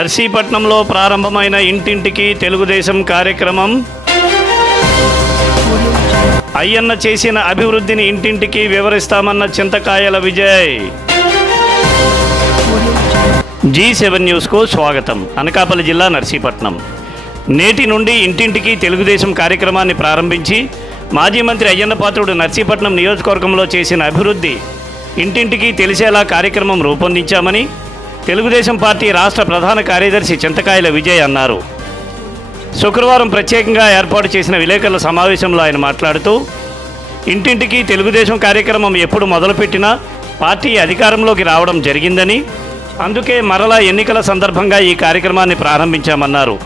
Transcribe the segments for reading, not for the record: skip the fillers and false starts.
నర్సీపట్నంలో ప్రారంభమైన ఇంటింటికి తెలుగుదేశం కార్యక్రమం. అయ్యన్న చేసిన అభివృద్ధిని ఇంటింటికి వివరిస్తామన్న చింతకాయల విజయ్. G7 న్యూస్కు స్వాగతం. అనకాపల్లి జిల్లా నర్సీపట్నం. నేటి నుండి ఇంటింటికి తెలుగుదేశం కార్యక్రమాన్ని ప్రారంభించి మాజీ మంత్రి అయ్యన్న పాత్రుడు నర్సీపట్నం నియోజకవర్గంలో చేసిన అభివృద్ధి ఇంటింటికి తెలిసేలా కార్యక్రమం రూపొందించామని తెలుగుదేశం పార్టీ రాష్ట్ర ప్రధాన కార్యదర్శి చింతకాయల విజయ్ అన్నారు. శుక్రవారం ప్రత్యేకంగా ఏర్పాటు చేసిన విలేకరుల సమావేశంలో ఆయన మాట్లాడుతూ, ఇంటింటికి తెలుగుదేశం కార్యక్రమం ఎప్పుడు మొదలుపెట్టినా పార్టీ అధికారంలోకి రావడం జరిగిందని, అందుకే మరలా ఎన్నికల సందర్భంగా ఈ కార్యక్రమాన్ని ప్రారంభించామన్నారు.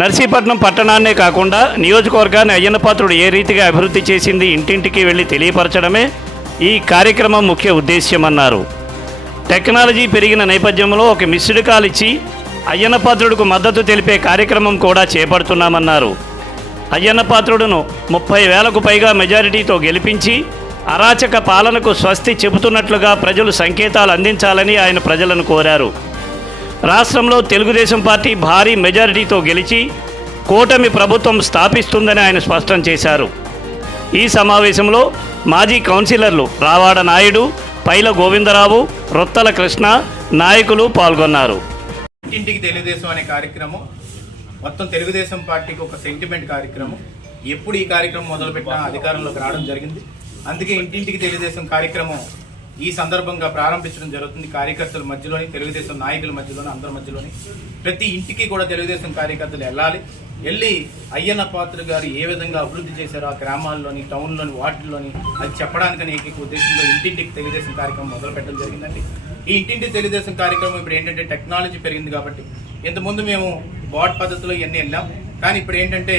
నర్సీపట్నం పట్టణాన్నే కాకుండా నియోజకవర్గాన్ని అయ్యన్న పాత్రుడు ఏ రీతిగా అభివృద్ధి చేసింది ఇంటింటికి వెళ్లి తెలియపరచడమే ఈ కార్యక్రమం ముఖ్య ఉద్దేశ్యమన్నారు. టెక్నాలజీ పెరిగిన నేపథ్యంలో ఒక మిస్డ్ కాల్ ఇచ్చి అయ్యన్న పాత్రుడుకు మద్దతు తెలిపే కార్యక్రమం కూడా చేపడుతున్నామన్నారు. అయ్యన్న పాత్రుడును 30,000కు పైగా మెజారిటీతో గెలిపించి అరాచక పాలనకు స్వస్తి చెబుతున్నట్లుగా ప్రజలు సంకేతాలు అందించాలని ఆయన ప్రజలను కోరారు. రాష్ట్రంలో తెలుగుదేశం పార్టీ భారీ మెజారిటీతో గెలిచి కూటమి ప్రభుత్వం స్థాపిస్తుందని ఆయన స్పష్టం చేశారు. ఈ సమావేశంలో మాజీ కౌన్సిలర్లు రావాడ నాయుడు, పైల గోవిందరావు, రొత్తల కృష్ణ, నాయకులు పాల్గొన్నారు. ఇంటింటికి తెలుగుదేశం అనే కార్యక్రమం మొత్తం తెలుగుదేశం పార్టీకి ఒక సెంటిమెంట్ కార్యక్రమం. ఎప్పుడు ఈ కార్యక్రమం మొదలుపెట్టినా అధికారంలోకి రావడం జరిగింది. అందుకే ఇంటింటికి తెలుగుదేశం కార్యక్రమం ఈ సందర్భంగా ప్రారంభించడం జరుగుతుంది. కార్యకర్తల మధ్యలోని, తెలుగుదేశం నాయకుల మధ్యలోని, అందరి మధ్యలోని ప్రతి ఇంటికి కూడా తెలుగుదేశం కార్యకర్తలు వెళ్ళి అయ్యన్న పాత్ర గారు ఏ విధంగా అభివృద్ధి చేశారో ఆ గ్రామాల్లోని, టౌన్లోని, వార్డుల్లోని అది చెప్పడానికని ఏకైక ఉద్దేశంలో ఇంటింటికి తెలుగుదేశం కార్యక్రమం మొదలు పెట్టడం జరిగిందండి. ఈ ఇంటింటి తెలుగుదేశం కార్యక్రమం ఇప్పుడు ఏంటంటే టెక్నాలజీ పెరిగింది కాబట్టి ఇంతకుముందు మేము వార్డ్ పద్ధతిలో ఇవన్నీ వెళ్ళాం. కానీ ఇప్పుడు ఏంటంటే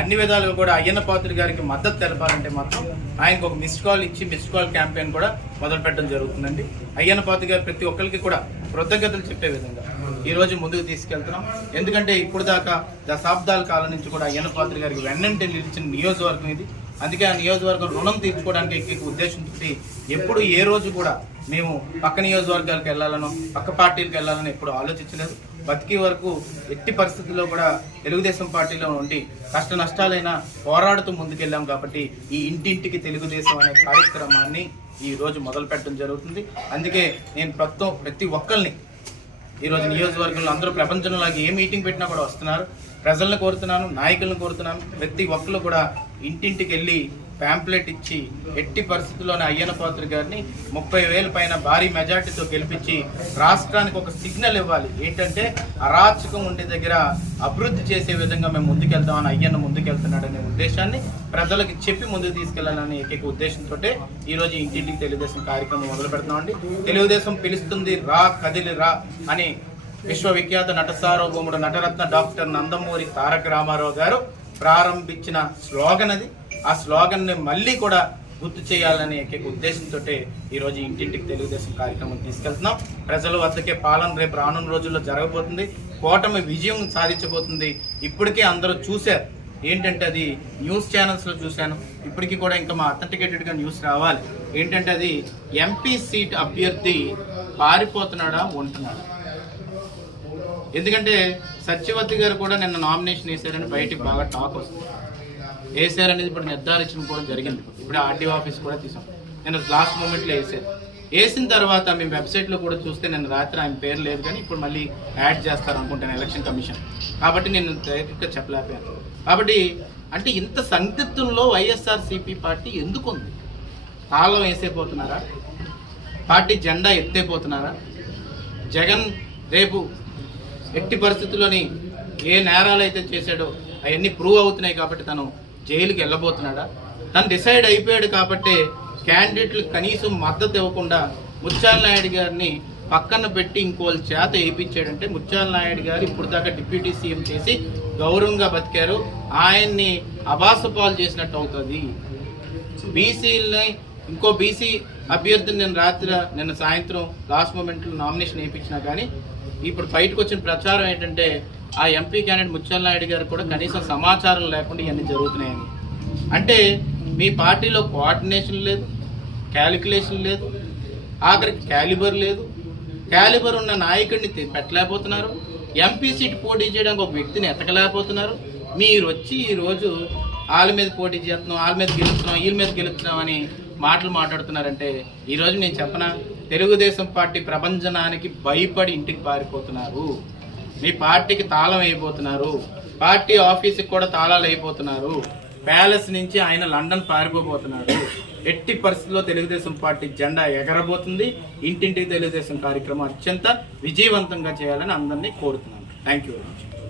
అన్ని విధాలుగా కూడా అయ్యన్న పాత్రుడు గారికి మద్దతు తెలపాలంటే మాత్రం ఆయనకు ఒక మిస్డ్ కాల్ ఇచ్చి మిస్డ్ కాల్ క్యాంపెయిన్ కూడా మొదలు పెట్టడం జరుగుతుందండి. అయ్యన్న పాత్రుడు గారు ప్రతి ఒక్కరికి కూడా కృతజ్ఞతలు చెప్పే విధంగా ఈ రోజు ముందుకు తీసుకెళ్తున్నాం. ఎందుకంటే ఇప్పుడు దాకా దశాబ్దాల కాలం నుంచి కూడా అయ్యన్న పాత్రుడు గారికి వెన్నంటే నిలిచిన నియోజకవర్గం ఇది. అందుకే ఆ నియోజకవర్గం రుణం తీర్చుకోవడానికి ఏకైక ఉద్దేశంతో ఎప్పుడు ఏ రోజు కూడా మేము పక్క నియోజకవర్గాలకు వెళ్ళాలనో పక్క పార్టీలకు వెళ్ళాలని ఎప్పుడు ఆలోచించలేదు. బతికే వరకు ఎట్టి పరిస్థితుల్లో కూడా తెలుగుదేశం పార్టీలో ఉండి కష్ట నష్టాలైనా పోరాడుతూ ముందుకెళ్ళాం. కాబట్టి ఈ ఇంటింటికి తెలుగుదేశం అనే కార్యక్రమాన్ని ఈ రోజు మొదలు పెట్టడం జరుగుతుంది. అందుకే నేను ప్రతి ఒక్కరిని ఈరోజు నియోజకవర్గంలో అందరూ ప్రపంచంలోకి ఏ మీటింగ్ పెట్టినా కూడా వస్తున్నారు. ప్రజలను కోరుతున్నాను, నాయకులను కోరుతున్నాను, ప్రతి ఒక్కరు కూడా ఇంటింటికి వెళ్ళి ప్యాంప్లెట్ ఇచ్చి ఎట్టి పరిస్థితుల్లోనే అయ్యన్న పాత్రుడు గారిని 30,000 పైన భారీ మెజార్టీతో గెలిపించి రాష్ట్రానికి ఒక సిగ్నల్ ఇవ్వాలి. ఏంటంటే అరాచకం ఉండే దగ్గర అభివృద్ధి చేసే విధంగా మేము ముందుకెళ్తామని అయ్యన్న ముందుకెళ్తున్నాడనే ఉద్దేశాన్ని ప్రజలకు చెప్పి ముందుకు తీసుకెళ్లాలనే ఏకైక ఉద్దేశంతో ఈరోజు ఇంటింటికి తెలుగుదేశం కార్యక్రమం మొదలు పెడుతున్నామండి. తెలుగుదేశం పిలుస్తుంది, రా కదిలి రా అని విశ్వవిఖ్యాత నట సార్వభౌముడు నటరత్న డాక్టర్ నందమూరి తారక రామారావు గారు ప్రారంభించిన స్లోగన్ అది. ఆ స్లోగన్ని మళ్ళీ కూడా గుర్తు చేయాలనే ఏకైక ఉద్దేశంతో ఈరోజు ఇంటింటికి తెలుగుదేశం కార్యక్రమం తీసుకెళ్తున్నాం. ప్రజల వద్దకే పాలన రేపు రానున్న రోజుల్లో జరగబోతుంది. కూటమి విజయం సాధించబోతుంది. ఇప్పటికే అందరూ చూశారు. ఏంటంటే అది న్యూస్ ఛానల్స్లో చూశాను. ఇప్పటికీ కూడా ఇంకా మా అథెంటికేటెడ్గా న్యూస్ రావాలి. ఏంటంటే అది ఎంపీ సీట్ అభ్యర్థి పారిపోతున్నాడా ఉంటున్నాడా. ఎందుకంటే సత్యవతి గారు కూడా నిన్న నామినేషన్ వేశారని బయటికి బాగా టాక్ వస్తుంది. వేసారనేది ఇప్పుడు నిర్ధారించడం కూడా జరిగింది. ఇప్పుడు ఆర్డీఓ ఆఫీస్ కూడా తీసాం. నేను లాస్ట్ మూమెంట్లో వేసిన తర్వాత మేము వెబ్సైట్లో కూడా చూస్తే నేను రాత్రి ఆయన పేరు లేదు, కానీ ఇప్పుడు మళ్ళీ యాడ్ చేస్తారు అనుకుంటాను ఎలక్షన్ కమిషన్. కాబట్టి నేను డైరెక్ట్గా చెప్పలేకపోయాను. కాబట్టి అంటే ఇంత సందిగ్ధంలో వైఎస్ఆర్సీపీ పార్టీ ఎందుకు ఉంది? తాళం వేసేపోతున్నారా? పార్టీ జెండా ఎత్తేపోతున్నారా? జగన్ రేపు ఎట్టి పరిస్థితుల్లోని ఏ నేరాలు అయితే చేశాడో అవన్నీ ప్రూవ్ అవుతున్నాయి కాబట్టి తను జైలుకి వెళ్ళబోతున్నాడా? తను డిసైడ్ అయిపోయాడు కాబట్టి క్యాండిడేట్లకు కనీసం మద్దతు ఇవ్వకుండా ముత్యాల నాయుడు గారిని పక్కన పెట్టి ఇంకోళ్ళ చేత వేయించాడంటే ముత్యాల నాయుడు గారు ఇప్పుడు దాకా డిప్యూటీ సీఎం చేసి గౌరవంగా బతికారు. ఆయన్ని అబాసపాలు చేసినట్టు అవుతుంది. బీసీలని ఇంకో బీసీ అభ్యర్థిని నిన్న సాయంత్రం లాస్ట్ మూమెంట్లో నామినేషన్ వేయించినా కానీ ఇప్పుడు బయటకు వచ్చిన ప్రచారం ఏంటంటే ఆ ఎంపీ క్యాండిడేట్ ముత్యాల నాయుడు గారు కూడా కనీసం సమాచారం లేకుండా ఇవన్నీ జరుగుతున్నాయని. అంటే మీ పార్టీలో కోఆర్డినేషన్ లేదు, క్యాలిక్యులేషన్ లేదు, ఆఖరికి క్యాలిబర్ లేదు. క్యాలిబర్ ఉన్న నాయకుడిని పెట్టలేకపోతున్నారు. ఎంపీ సీట్ పోటీ చేయడానికి ఒక వ్యక్తిని ఎతకలేకపోతున్నారు. మీరు వచ్చి ఈరోజు వాళ్ళ మీద పోటీ చేస్తున్నాం, వాళ్ళ మీద గెలుస్తున్నాం, వీళ్ళ మీద గెలుస్తున్నాం అని మాటలు మాట్లాడుతున్నారంటే ఈరోజు నేను చెప్పనా, తెలుగుదేశం పార్టీ ప్రభంజనానికి భయపడి ఇంటికి పారిపోతున్నారు. మీ పార్టీకి తాళం అయిపోతున్నారు, పార్టీ ఆఫీస్కి కూడా తాళాలు అయిపోతున్నారు. ప్యాలెస్ నుంచి ఆయన లండన్ పారిపోబోతున్నాడు. ఎట్టి పరిస్థితుల్లో తెలుగుదేశం పార్టీ జెండా ఎగరబోతుంది. ఇంటింటికి తెలుగుదేశం కార్యక్రమం అత్యంత విజయవంతంగా చేయాలని అందరినీ కోరుతున్నాను. Thank you very much.